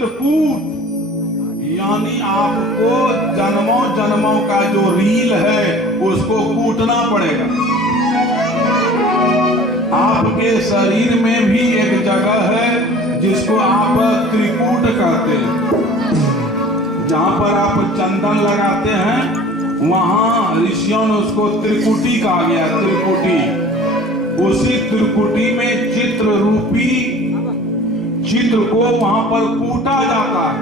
चित्रकूट, यानी आपको जन्मों जन्मों का जो रील है उसको कूटना पड़ेगा। आपके शरीर में भी एक जगह है जिसको आप त्रिकूट कहते हैं। जहां पर आप चंदन लगाते हैं वहां ऋषियों ने उसको त्रिकुटी कहा गया। त्रिकुटी, उसी त्रिकुटी में चित्र रूपी चित्र को वहां पर कूटा जाता है।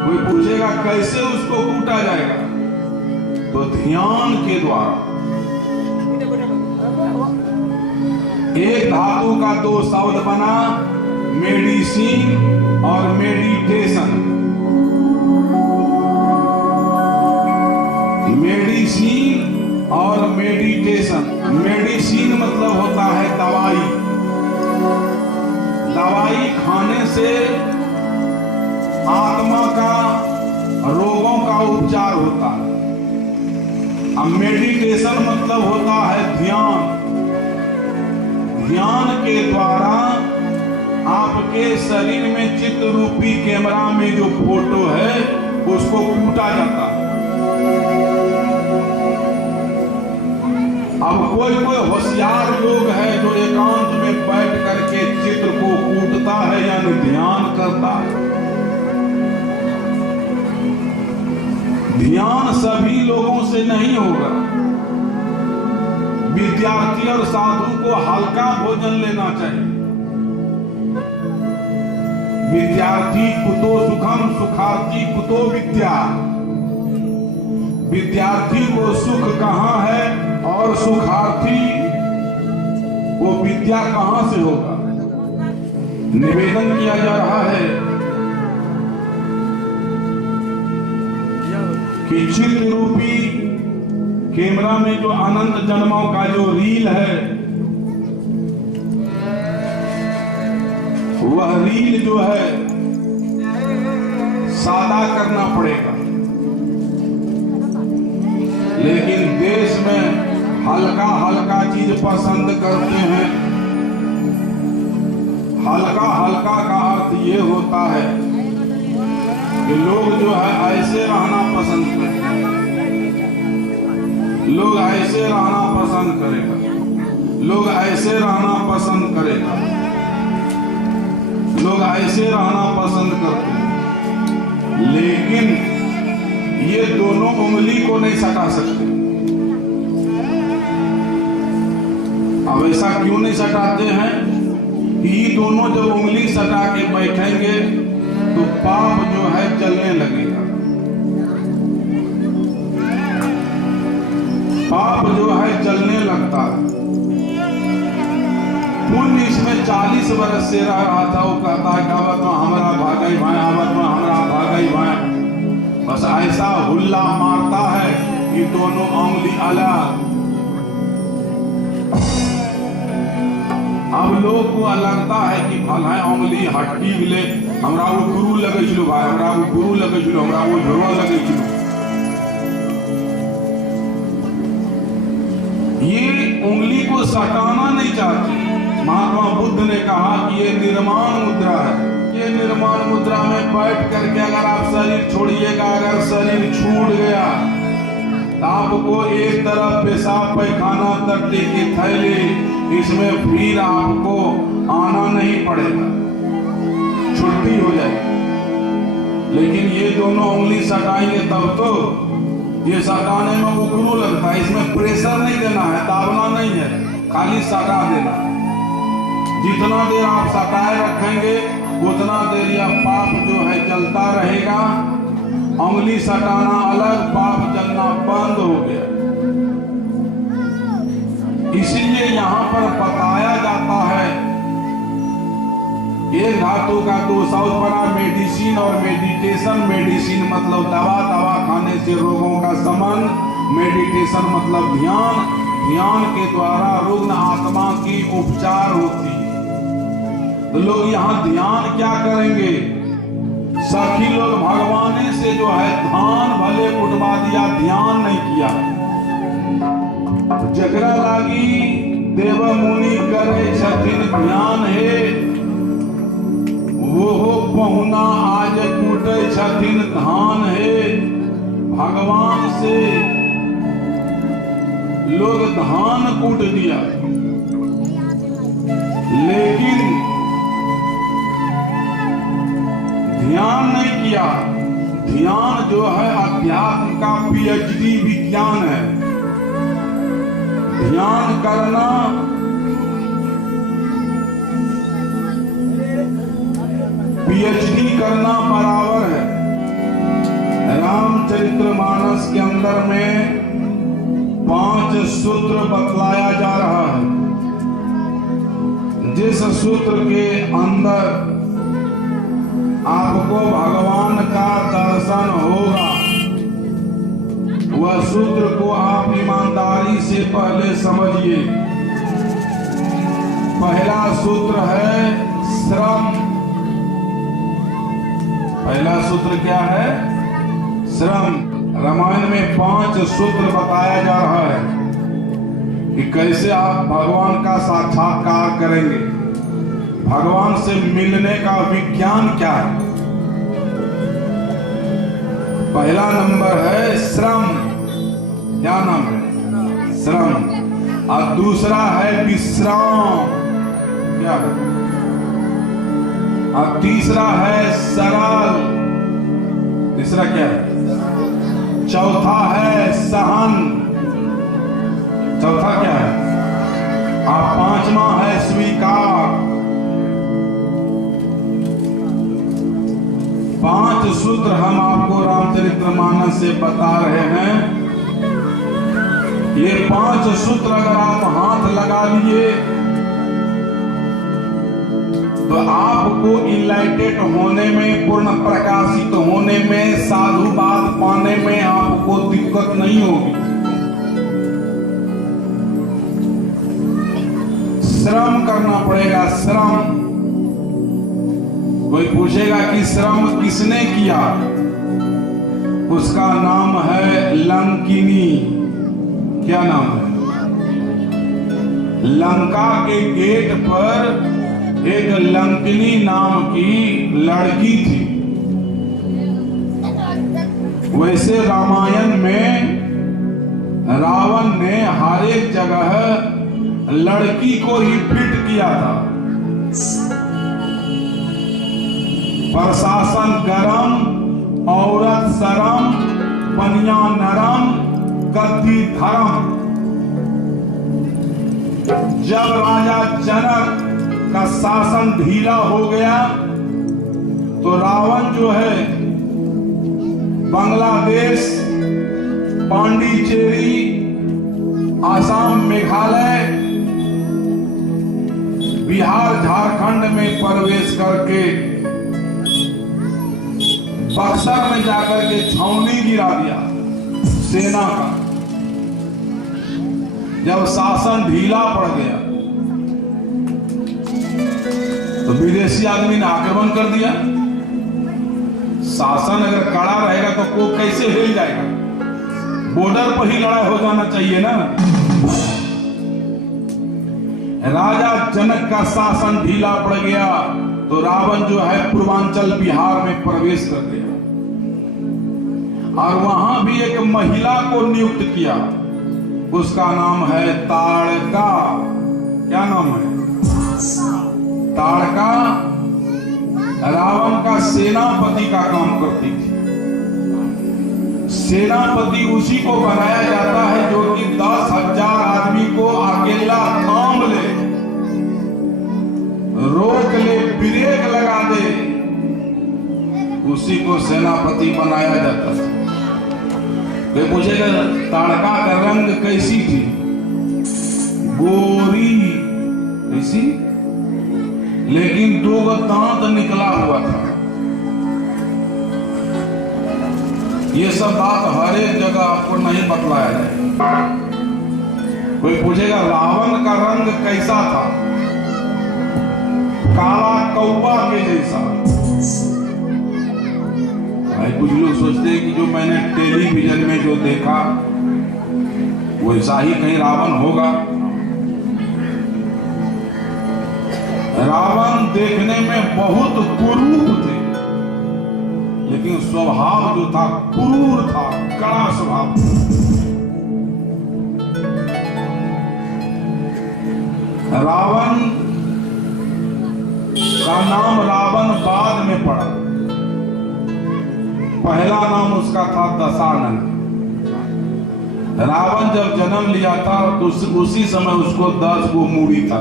कोई पूछेगा कैसे उसको कूटा जाएगा, तो ध्यान के द्वारा। एक धातु का दो शब्द बना, मेडिसिन और मेडिटेशन। मेडिसिन और मेडिटेशन। मेडिसिन मतलब होता है दवाई। दवाई खाने से आत्मा का रोगों का उपचार होता है। अब मेडिटेशन मतलब होता है ध्यान। ध्यान के द्वारा आपके शरीर में चित्र रूपी कैमरा में जो फोटो है उसको कूटा जाता है। अब कोई होशियार लोग है जो एकांत में बैठ करके चित्र को कूटता है यानी ध्यान करता है। ध्यान सभी लोगों से नहीं होगा। विद्यार्थी और साधु को हल्का भोजन लेना चाहिए। विद्यार्थी कुतो सुखम सुखार्थी कुतो विद्या। विद्यार्थी को सुख कहां है और सुखार्थी को विद्या कहां से होगा। निवेदन किया जा रहा है कि चित्र रूपी कैमरा में जो अनंत जन्मों का जो रील है, वह रील जो है सादा करना पड़ेगा। लेकिन देश में हल्का हल्का चीज पसंद करते हैं। हल्का हल्का का अर्थ ये होता है कि लोग जो है ऐसे रहना पसंद करेंगे। लोग ऐसे रहना पसंद करेगा। लोग ऐसे रहना पसंद करेगा। लोग ऐसे रहना पसंद करते हैं। लेकिन ये दोनों उंगली को नहीं सटा सकते। अब ऐसा क्यों नहीं सटाते हैं कि ये दोनों जब उंगली सटा के बैठेंगे तो पाप जो है जलने लगेगा। पाप जो है जलने लगता है। पुण्य इसमें 40 वर्ष से रह रहा था। वो कहता है आवत में हमारा भागई भाई, आवत में हमारा भागई भाई। बस ऐसा हुल्ला मारता है कि दोनों उंगली अलग। अब लोग को लगता है कि भला उंगली हट्टी ले, हमरा वो गुरु लगे चलो भाई, हमरा वो गुरु लगे चलो, हमरा वो झोरा लगे चलो। ये उंगली को सटाना नहीं चाहते। महात्मा बुद्ध ने कहा कि ये निर्माण मुद्रा है। ये निर्माण मुद्रा में बैठ करके अगर आप शरीर छोड़िएगा, अगर शरीर छूट गया तो आपको एक तरफ पेशाब पैखाना तट्टे के थैले, इसमें फिर आपको आना नहीं पड़ेगा, छुट्टी हो जाएगी। लेकिन ये दोनों उंगली सटाएंगे तब तो ये सटाने में उकरू लगता है। इसमें प्रेशर नहीं देना है, दाबना नहीं है, खाली सटा देना। जितना देर आप सटाए रखेंगे उतना देर यह पाप जो है जलता रहेगा। उंगली सटाना अलग, पाप जलना बंद हो गया। इसीलिए यहाँ पर बताया जाता है एक धातु का दो शब्द बना, मेडिसिन और मेडिटेशन। मेडिसिन मतलब दवा, दवा खाने से रोगों का शमन। मेडिटेशन मतलब ध्यान, ध्यान के द्वारा रुग्ण आत्मा की उपचार होती है। तो लोग यहाँ ध्यान क्या करेंगे? सखी लोग भगवान से जो है धान भले कुटवा दिया, ध्यान नहीं किया। जकरा लागी देव मुनि करे छथिन ध्यान है, वो पहुना आज कूटे छथिन धान है। भगवान से लोग धान कूट दिया, लेकिन ध्यान नहीं किया। ध्यान जो है अध्यात्म का पीएचडी विज्ञान है। ध्यान करना पीएचडी करना बराबर है। रामचरितमानस के अंदर में 5 सूत्र बतलाया जा रहा है। जिस सूत्र के अंदर आपको भगवान का दर्शन होगा, वह सूत्र को आप ईमानदारी से पहले समझिए। पहला सूत्र है श्रम। पहला सूत्र क्या है? श्रम। रामायण में 5 सूत्र बताया जा रहा है कि कैसे आप भगवान का साक्षात्कार करेंगे, भगवान से मिलने का विज्ञान क्या है। पहला नंबर है श्रम। क्या नाम है? श्रम। और दूसरा है विश्राम। क्या है? और तीसरा है सरल। तीसरा क्या है? चौथा है सहन। चौथा क्या है? और 5वां है स्वीकार। 5 सूत्र हम आपको रामचरितमानस से बता रहे हैं। ये 5 सूत्र अगर आप हाथ लगा लिए तो आपको इनलाइटेड होने में, पूर्ण प्रकाशित होने में, साधुवाद पाने में आपको दिक्कत नहीं होगी। श्रम करना पड़ेगा। श्रम। कोई पूछेगा कि श्रम किसने किया? उसका नाम है लंकिनी। क्या नाम है? लंका के गेट पर एक लंकिनी नाम की लड़की थी। वैसे रामायण में रावण ने हर एक जगह लड़की को ही फिट किया था। प्रशासन गरम, औरत शरम, पनिया नरम, गद्दी धर्म। जब राजा जनक का शासन ढीला हो गया तो रावण जो है बांग्लादेश, पांडिचेरी, आसाम, मेघालय, बिहार, झारखंड में प्रवेश करके बक्सर में जाकर के छावनी गिरा दिया सेना का। जब शासन ढीला पड़ गया तो विदेशी आदमी ने आक्रमण कर दिया। शासन अगर कड़ा रहेगा तो को कैसे हिल जाएगा? बॉर्डर पर ही लड़ाई हो जाना चाहिए ना। राजा जनक का शासन ढीला पड़ गया तो रावण जो है पूर्वांचल बिहार में प्रवेश कर गया और वहां भी एक महिला को नियुक्त किया। उसका नाम है ताड़का। क्या नाम है? ताड़का रावण का सेनापति का काम करती थी। सेनापति उसी को बनाया जाता है जो कि 10,000 आदमी को अकेला थाम ले, रोक ले, ब्रेक लगा दे, उसी को सेनापति बनाया जाता था। वे पूछेगा ताड़का का रंग कैसी थी? गोरी कैसी, लेकिन 2 दांत निकला हुआ था। ये सब बात हर एक जगह आपको नहीं बतलाया जाए। कोई पूछेगा रावण का रंग कैसा था? काला कौवा के जैसा। भाई कुछ लोग सोचते हैं कि जो मैंने टेलीविजन में जो देखा वैसा ही कहीं रावण होगा। रावण देखने में बहुत कुरूप थे। लेकिन स्वभाव जो था क्रूर था, कड़ा स्वभाव। रावण का नाम रावण बाद में पड़ा। पहला नाम उसका था दशानन। रावण जब जन्म लिया था तो उसी समय उसको 10 गो मूड़ी था।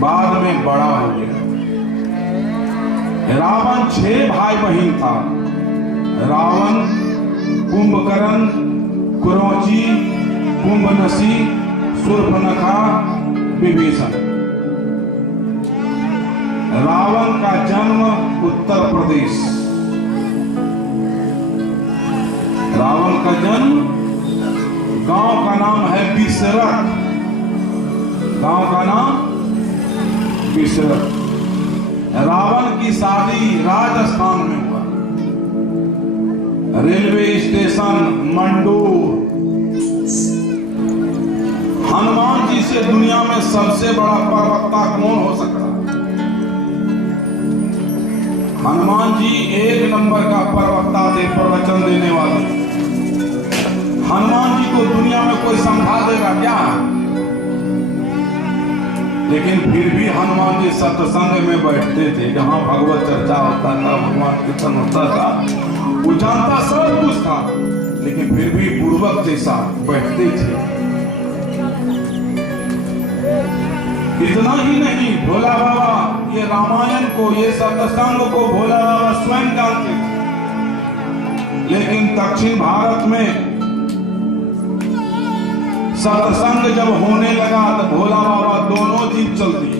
बाद में बड़ा हो गया। रावण 6 भाई बहन था। रावण, कुंभकर्ण, कुरौची, कुंभनसी, शूर्पणखा, विभीषण। रावण का जन्म उत्तर प्रदेश। रावण का जन्म, गांव का नाम है बिसरत। गांव का नाम बिसरत। रावण की शादी राजस्थान में हुआ। Railway station Mandore. हनुमान जी से दुनिया में सबसे बड़ा प्रवक्ता कौन हो सकता है? हनुमान जी 1 नंबर का प्रवक्ता थे, प्रवचन देने वाले। हनुमान जी को दुनिया में कोई समझा देगा क्या? लेकिन फिर भी हनुमान जी सत्संग में बैठते थे, जहां भगवत चर्चा होता था, भगवान कीर्तन होता था। वो जानता सब कुछ था, लेकिन फिर भी पूर्वक जैसा बैठते थे। इतना ही नहीं, भोला बाबा ये रामायण को, ये सत्संग को भोला बाबा स्वयं जानते थे। लेकिन दक्षिण भारत में सत्संग जब होने लगा तो भोला बाबा दोनों जीप चलती।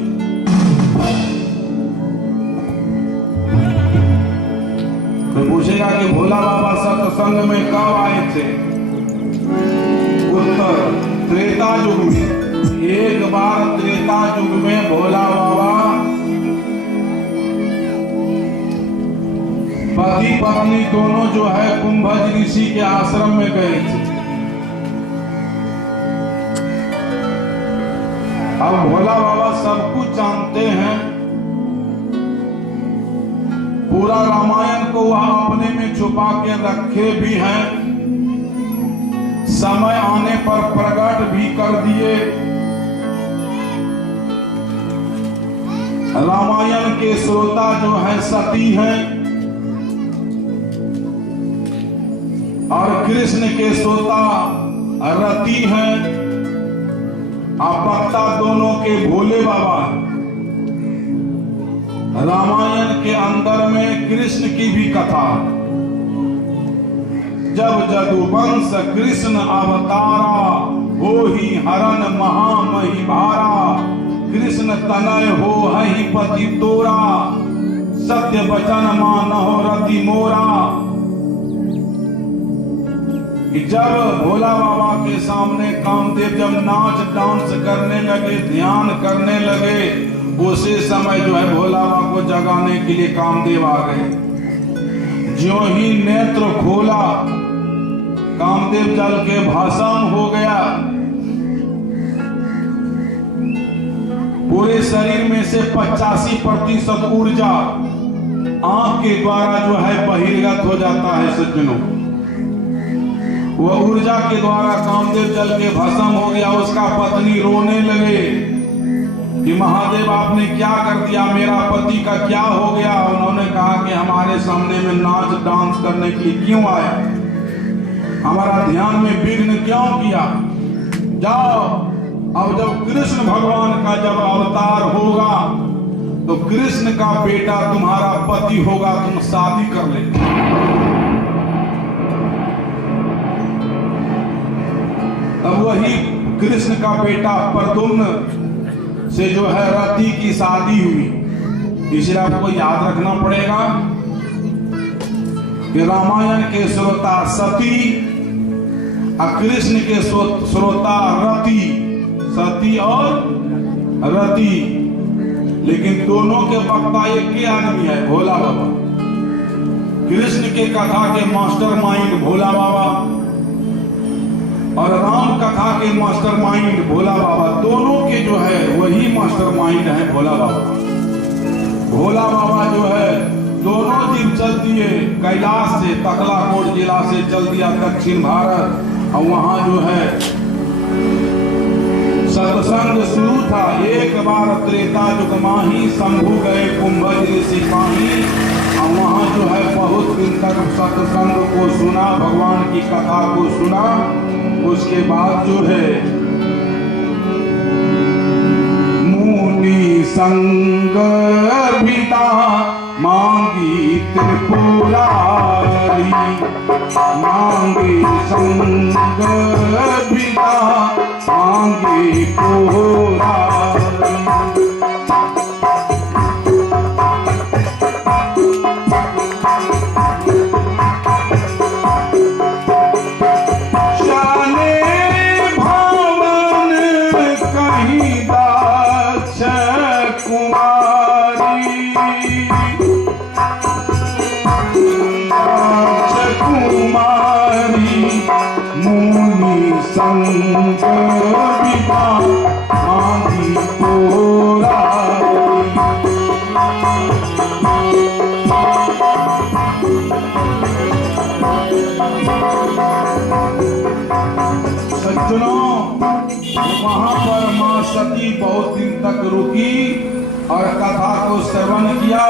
तो पूछेगा कि भोला बाबा सत्संग में कब आए थे? उत्तर त्रेता युग में। एक बार त्रेता युग में भोला बाबा पति पत्नी दोनों जो है कुंभज ऋषि के आश्रम में गए थे। अब भोला बाबा सब कुछ जानते हैं। पूरा रामायण को वह अपने में छुपा के रखे भी हैं। समय आने पर प्रकट भी कर दिए। रामायण के श्रोता जो है सती हैं और कृष्ण के श्रोता रति हैं। आप वक्ता दोनों के भोले बाबा। रामायण के अंदर में कृष्ण की भी कथा। जब जदुवंश कृष्ण अवतारा, हो ही हरण महामही भारा। कृष्ण तनय हो ही पति तोरा, सत्य वचन मानहो रति मोरा। कि जब भोला बाबा के सामने कामदेव जब नाच डांस करने लगे, ध्यान करने लगे, उसी समय जो है भोला बाबा को जगाने के लिए कामदेव आ गए। ज्यों ही नेत्र खोला, कामदेव जल के भस्म हो गया। पूरे शरीर में से 85% ऊर्जा आंख के द्वारा जो है बहिर्गत हो जाता है सज्जनों। वह ऊर्जा के द्वारा कामदेव जल के भस्म हो गया। उसका पत्नी रोने लगे कि महादेव आपने क्या कर दिया, मेरा पति का क्या हो गया? उन्होंने कहा कि हमारे सामने में नाच डांस करने के लिए क्यों आया, हमारा ध्यान में विघ्न क्यों किया? जाओ, अब जब कृष्ण भगवान का जब अवतार होगा तो कृष्ण का बेटा तुम्हारा पति होगा, तुम शादी कर ले। तब वही कृष्ण का बेटा प्रद्युम्न से जो है रति की शादी हुई। इसलिए आपको याद रखना पड़ेगा कि रामायण के श्रोता सती और कृष्ण के श्रोता रति, सती और रति, लेकिन दोनों के वक्ता एक ही आदमी है, भोला बाबा। कृष्ण के कथा के मास्टर माइंड भोला बाबा और राम कथा के मास्टर माइंड भोला बाबा। दोनों के जो है वही मास्टर माइंड है भोला बाबा। भोला बाबा जो है दोनों जीव चल दिए कैलाश से, तकलाकोट जिला से चल दिया दक्षिण भारत। और वहां जो है सत्संग शुरू था। एक बार त्रेता युग माही शंभु गए कुंभज ऋषि पाही। और वहां जो है बहुत दिन तक सत्संग को सुना, भगवान की कथा को सुना। उसके बाद जो है मुनि संग पिता मांगी त्रिपुरारी, मांगी संग पिता मांगी पुरारी। संग पिता मांगी पुरारी। सज्जनों, वहां पर मां सती बहुत दिन तक रुकी और कथा को श्रवण किया।